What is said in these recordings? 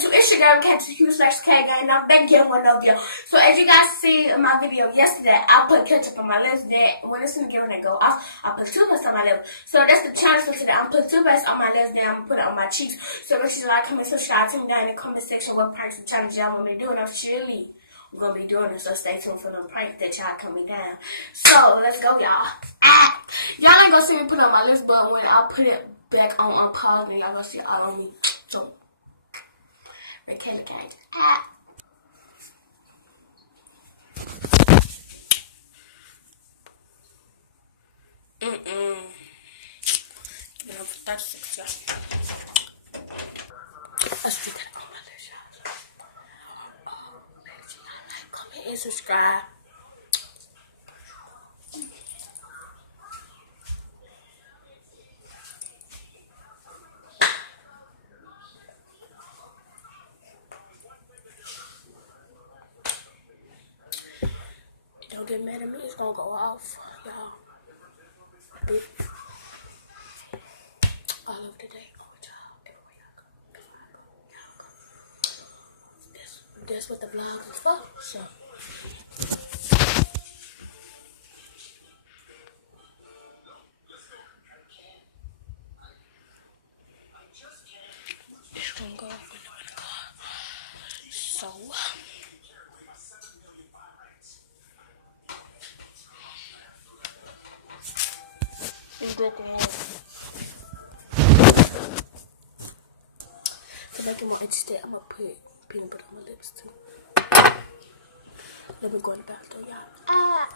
to Instagram, @Q/K Gang, and I'm back again with another video. So as you guys see in my video yesterday, I put ketchup on my lips. Then when it's in the get when they go off, I put toothpaste on my lips. So that's the challenge for today. I'm putting toothpaste on my lips, then I'm gonna put it on my cheeks. So make sure you like, comment, subscribe to me down in the comment section what pranks and challenges y'all want me to do, and I'm surely gonna be doing it. So stay tuned for them pranks that y'all coming down. So let's go, y'all. Y'all ain't gonna see me put it on my lips, but when I put it back on pause, then y'all gonna see all on me. So the candy cane. You know, 36, y'all. Let's do that on my lips, y'all. Make sure y'all like, comment, and subscribe. Don't get mad at me, it's gonna go off, y'all. All over the day, y'all, everywhere y'all go. That's what the vlog is for, so. It's gonna go off in the car. So. To make it more interesting, I'm gonna put peanut butter on my lips too. Let me go in the bathroom, y'all.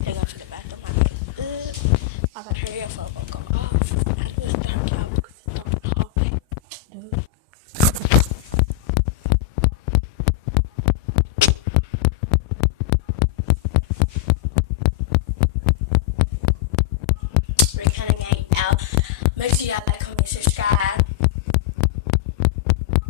They go to the bathroom. I gotta hurry up for it go off. I just dark out.